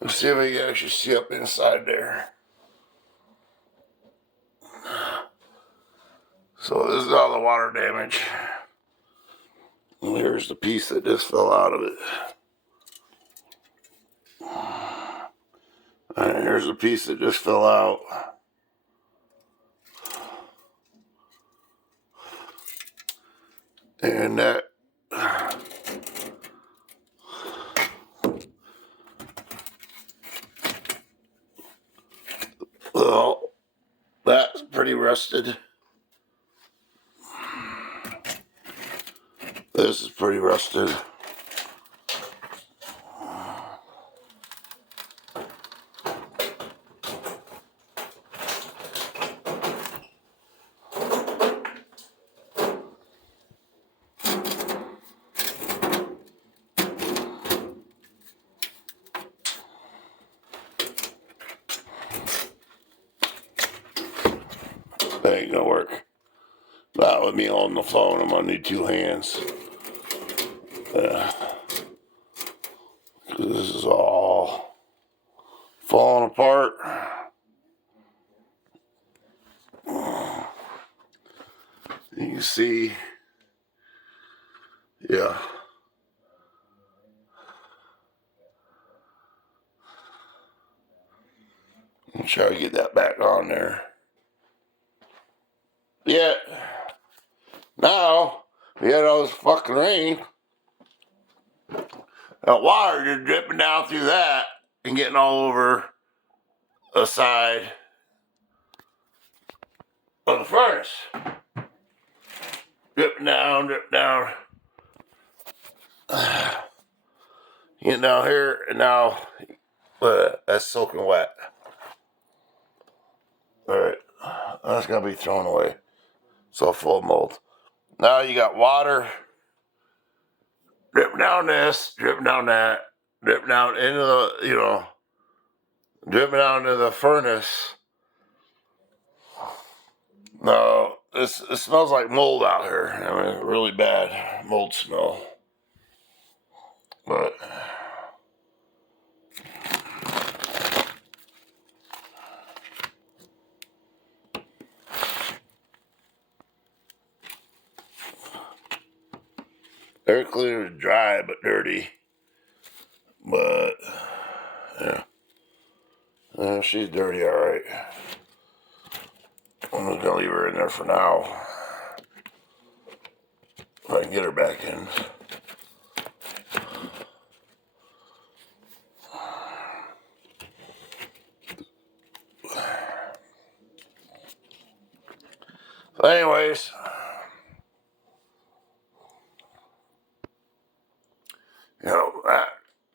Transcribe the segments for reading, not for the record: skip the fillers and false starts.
Let's see if I can actually see up inside there. So this is all the water damage. And here's the piece that just fell out of it. And here's the piece that just fell out. And that, well, that's pretty rusted. This is pretty rusted. That ain't gonna work. Not with me on the phone. I'm gonna need two hands. This is all falling apart. You can see, yeah. I'll try to get that back on there. Yeah. Now, we had all this fucking rain. That water just dripping down through that and getting all over the side of the furnace. Dripping down, dripping down. Getting down here, and now that's soaking wet. Alright, that's gonna be thrown away. It's all full of mold. Now you got water dripping down this, dripping down that, dripping down into the, dripping down into the furnace. No, it smells like mold out here. I mean, really bad mold smell. But air cleaner is dry but dirty. But yeah, she's dirty, all right. I'm just gonna leave her in there for now. If I can get her back in. So anyways,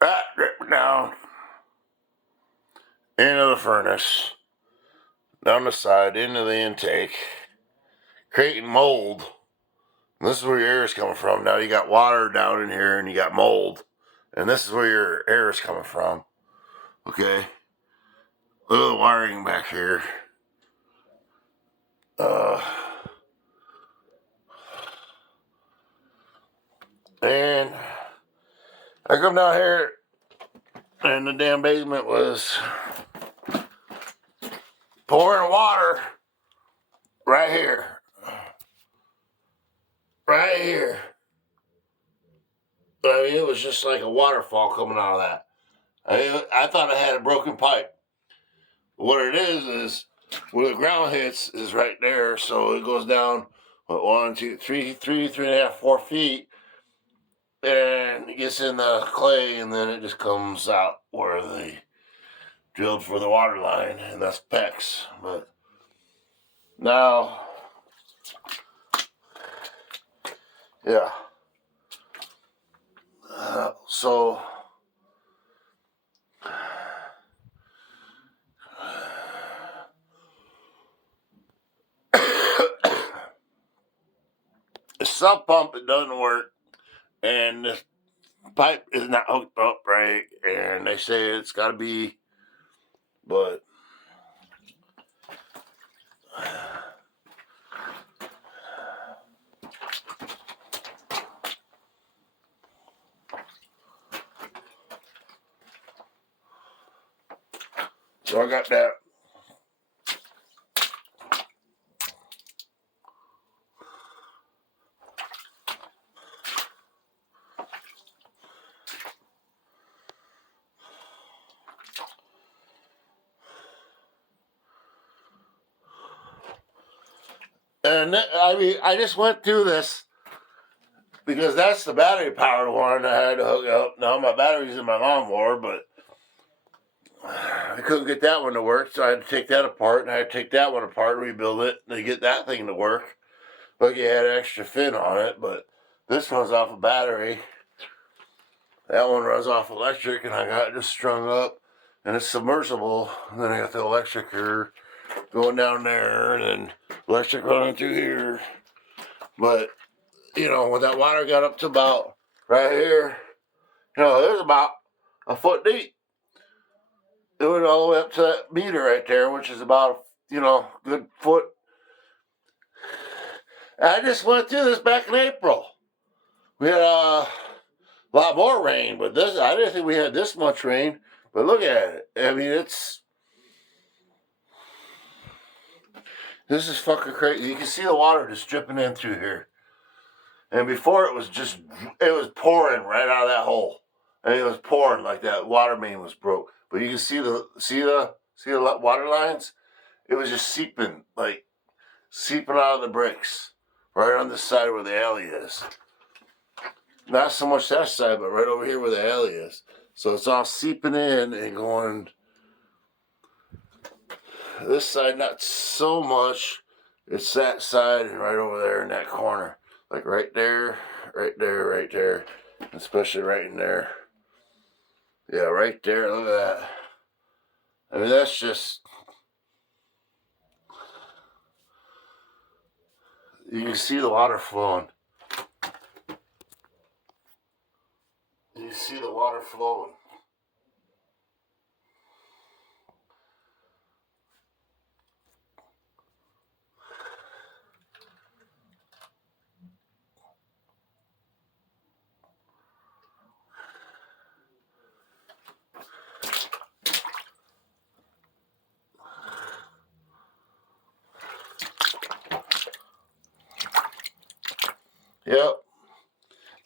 that dripping down into the furnace, down the side, into the intake, creating mold. And this is where your air is coming from. Now you got water down in here and you got mold. And this is where your air is coming from. Okay? Look at the wiring back here. And I come down here and the damn basement was pouring water right here. Right here. I mean, it was just like a waterfall coming out of that. I thought I had a broken pipe. What it is where the ground hits is right there, so it goes down 1, 2, 3, 3.5, 4 feet, and it gets in the clay, and then it just comes out where they drilled for the water line, and that's PEX. But now, yeah. So the sub pump, it doesn't work, and this pipe is not hooked up right, and they say it's got to be, but So I got that. And I mean, I just went through this because that's the battery powered one I had to hook up. Now my battery's in my lawnmower, but I couldn't get that one to work, so I had to take that apart, and I had to take that one apart and rebuild it to get that thing to work. But you had an extra fin on it, but this one's off a battery. That one runs off electric, and I got it just strung up, and it's submersible. And then I got the electricer going down there, and then electric running through here. But, you know, when that water got up to about right here, you know, it was about a foot deep. It went all the way up to that meter right there, which is about, you know, a good foot. I just went through this back in April. We had a lot more rain, but this, I didn't think we had this much rain. But look at it. I mean, this is fucking crazy. You can see the water just dripping in through here. And before it was pouring right out of that hole. And it was pouring like that water main was broke. But you can see the water lines? It was just seeping out of the bricks. Right on the side where the alley is. Not so much that side, but right over here where the alley is. So it's all seeping in and going. This side, not so much. It's that side and right over there in that corner. Like right there, right there, right there. Especially right in there. Yeah, right there. Look at that. I mean, that's just. You can see the water flowing. You see the water flowing. Yep.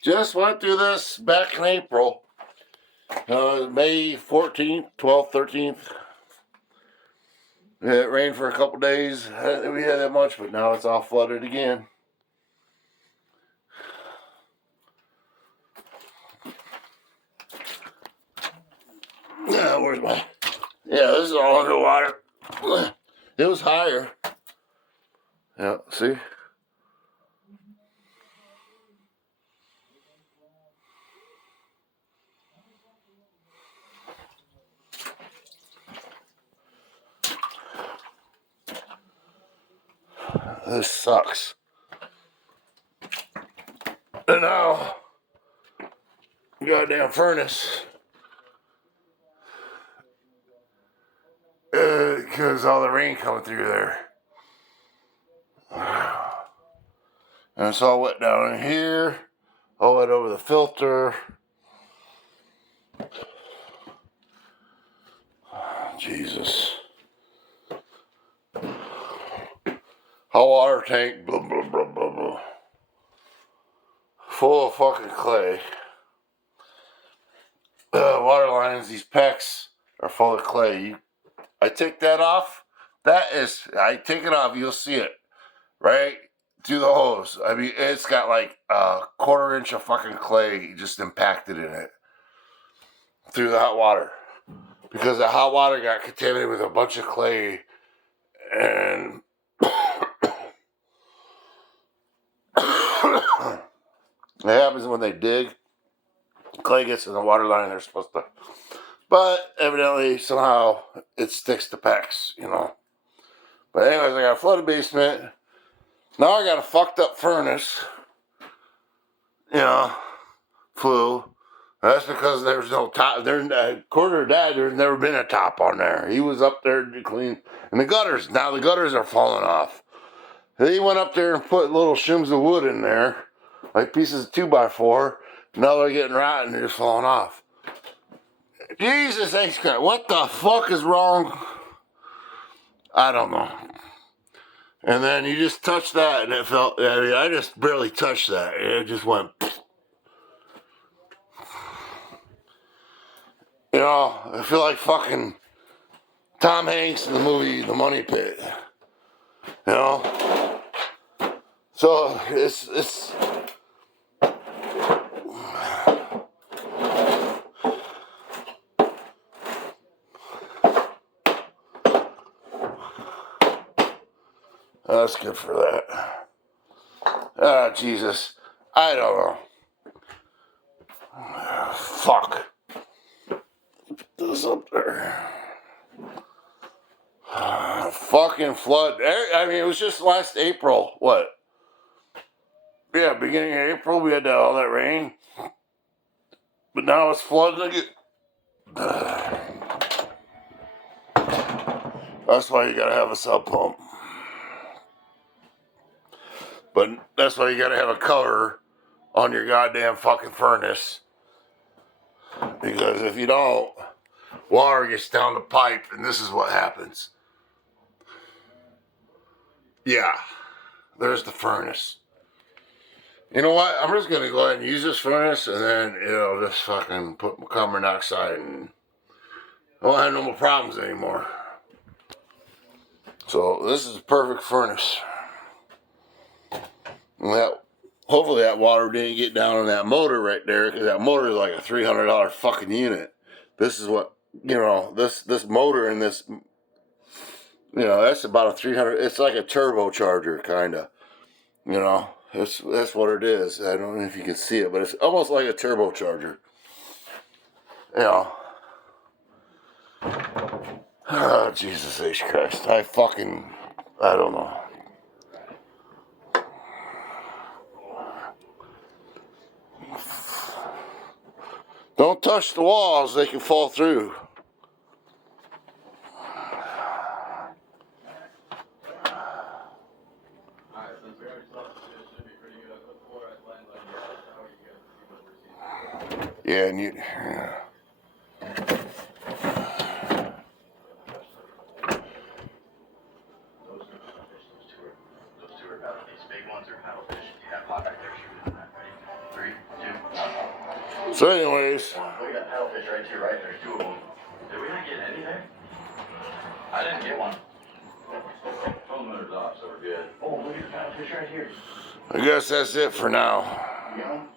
Just went through this back in April. May 14th, 12th, 13th. It rained for a couple days. We had that much, but now it's all flooded again. Where's my... Yeah, this is all underwater. It was higher. Yeah, see? This sucks. And now, goddamn furnace. Because all the rain coming through there. And it's all wet down in here. All wet over the filter. Jesus. Hot water tank, blah, blah, blah, blah, blah. Full of fucking clay. Water lines, these pecs are full of clay. I take that off. I take it off, you'll see it. Right through the hose. I mean, it's got like a 1/4 inch of fucking clay just impacted in it. Through the hot water. Because the hot water got contaminated with a bunch of clay. And it happens when they dig. Clay gets in the water line, they're supposed to. But evidently, somehow, it sticks to pecs, you know. But anyways, I got a flooded basement. Now I got a fucked up furnace. You know, flue. That's because there's no top. According to Dad, there's never been a top on there. He was up there to clean. And the gutters, now the gutters are falling off. He went up there and put little shims of wood in there. Like pieces of 2x4. Now they're getting rotten and they're just falling off. Jesus H. What the fuck is wrong I don't know. And then you just touched that, and it felt. I mean, I just barely touched that. It just went. You know, I feel like fucking Tom Hanks in the movie The Money Pit. You know, so it's. That's good for that. Ah, Jesus. I don't know. Fuck. This up there. Fucking flood. I mean, it was just last April. What? Yeah, beginning of April, we had all that rain. But now it's flooding again. That's why you gotta have a sub pump. But that's why you gotta have a cover on your goddamn fucking furnace. Because if you don't, water gets down the pipe, and this is what happens. Yeah, there's the furnace. You know what? I'm just gonna go ahead and use this furnace, and then it'll just fucking put carbon monoxide, and I won't have no more problems anymore. So this is a perfect furnace. And that, hopefully that water didn't get down on that motor right there, because that motor is like a $300 fucking unit. This is what, you know, this motor and this, you know, that's about a 300. It's like a turbocharger kind of, you know. That's what it is. I don't know if you can see it, but it's almost like a turbocharger. You know. Oh, Jesus H. Christ. I don't know. Don't touch the walls, they can fall through. Yeah, and you. So, anyways. We got paddlefish right to your right. There's two of them. Did we not get anything? I didn't get one. Phone motor's off, so we're good. Oh, look at the paddlefish right here. I guess that's it for now. You got one?